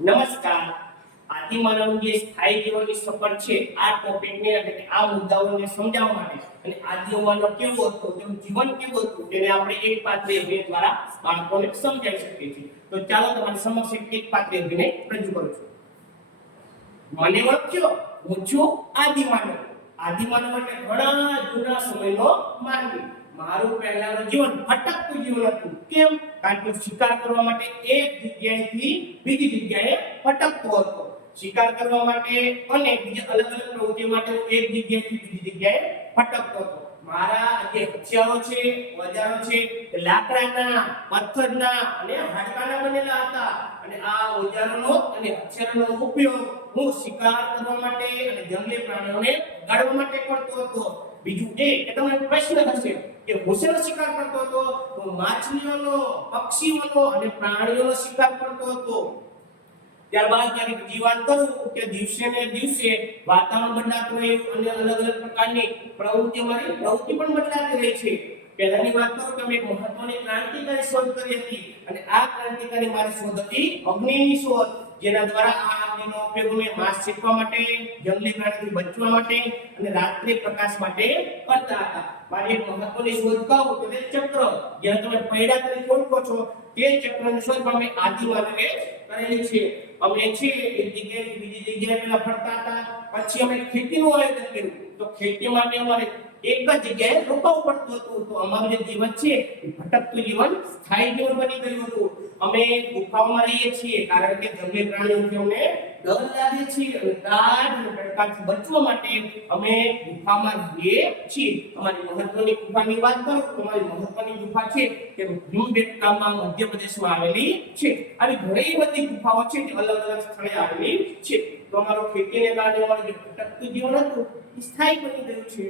નમસ્કાર. આદિમાનવ જે સ્થાયી જીવનની સફર છે આ ટોપિકને એટલે કે આ મુદ્દાઓને સમજાવવા માટે અને આદિમાનવ કેવો હતો, તેનું જીવન કેવું હતું તેને આપણે એક પાત્રીય અભિનય દ્વારા બાળકોને સમજાવી શકીએ છીએ. તો ચાલો તમારી સમક્ષ એક પાત્રીય અભિનય રજૂ કરું છું. મને ઓળખ્યો, હું છું આદિમાનવ. આદિમાનવ એટલે ઘણા જૂના સમયનો માનવી. મારું પહેલાનું જીવન ભટકતું જીવન હતું. કેમ? કારણ કે શિકાર કરવા માટે એક જગ્યાએથી બીજી જગ્યાએ ભટકતો હતો. શિકાર કરવા માટે અને બીજા અલગ અલગ પ્રવૃત્તિઓ માટે હું એક જગ્યાએથી બીજી જગ્યાએ ભટકતો હતો. મારા જે હથિયારો છે, ઓજારો છે, તે લાકડાના, પથ્થરના અને હાડકાના બનેલા હતા. અને આ ઓજારોનો અને હથિયારોનો ઉપયોગ હું શિકાર કરવા માટે અને જંગલી પ્રાણીઓને ગાળવા માટે કરતો હતો. બીજું એ કે તમને પ્રશ્ન થશે કે હું શેનો શિકાર કરતો હતો? તો માછલીઓનો, પક્ષીઓનો અને પ્રાણીઓનો શિકાર કરતો હતો. ત્યારબાદ મારી બીજી વાત કરું કે દિવસે ને દિવસે વાતાવરણ બદલાતું રહ્યું અને અલગ અલગ પ્રકારની મારી પ્રવૃત્તિ પણ બદલાતી રહી છે. પહેલાની વાત કરું કે મેં એક મહત્વની ક્રાંતિકારી શોધ કરી હતી અને આ ક્રાંતિકારી મારી શોધ હતી અગ્નિની શોધ, જેના દ્વારા આ અગ્નિનો ઉપયોગ મેં માંસ શેકવા માટે, જંગલી પ્રાણીથી બચવા માટે અને રાત્રિ પ્રકાશ માટે કરતા હતા. મારી એક મહત્વની શોધ કહું તો તે ચક્ર, જેને તમે પૈડા તરીકે ઓળખો છો, તે ચક્રની શોધ અમે આદિમાનવે કરેલી છે. અમે છે એક જગ્યાએથી બીજી જગ્યાએ પેલા ફરતા હતા. પછી અમે ખેતીનું આયોજન કર્યું. તો ખેતી માટે અમારે એક જ જગ્યાએ રોકાવું પડતું હતું. તો અમારું જે જીવન છે એ ભટકતું જીવન સ્થાયી જીવન બની ગયું હતું. અમે ગુફાઓમાં રહીએ છીએ કારણ કે જંગલી પ્રાણીઓથી અમને ડર લાગે છે અને કાટ અને તડકાથી બચવા માટે અમે ગુફામાં રહીએ છીએ. અમારી મહત્વની ગુફાની વાત કરું તો અમારી મહત્વની ગુફા છે તે ભીમબેટકામાં મધ્યપ્રદેશમાં આવેલી છે. આવી ઘણી બધી ગુફાઓ છે જે અલગ અલગ સ્થળે આવેલી છે. તો અમારો ખેતીને કારણે અમારું જે ભટકતું જીવન હતું એ સ્થાયી બની ગયું છે.